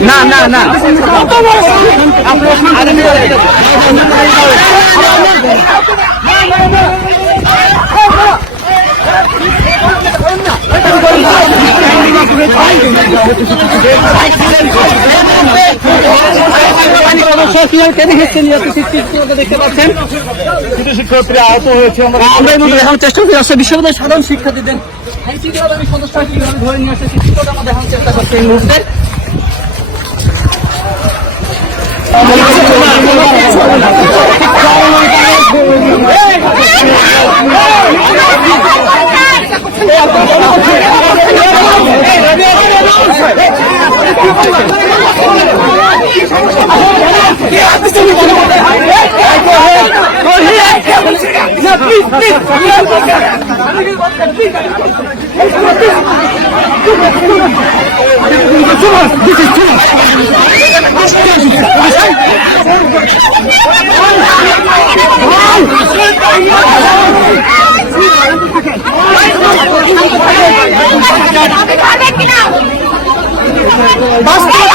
না। না। না দেখতে পাচ্ছেন শিক্ষার্থীরা আহত হয়েছে আমরা দেখানোর চেষ্টা করি আসলে সাধারণ শিক্ষার্থীদের সদস্যরা কীভাবে ধরে নিয়ে আমরা দেখানোর চেষ্টা করছি This is too much. বাস্তব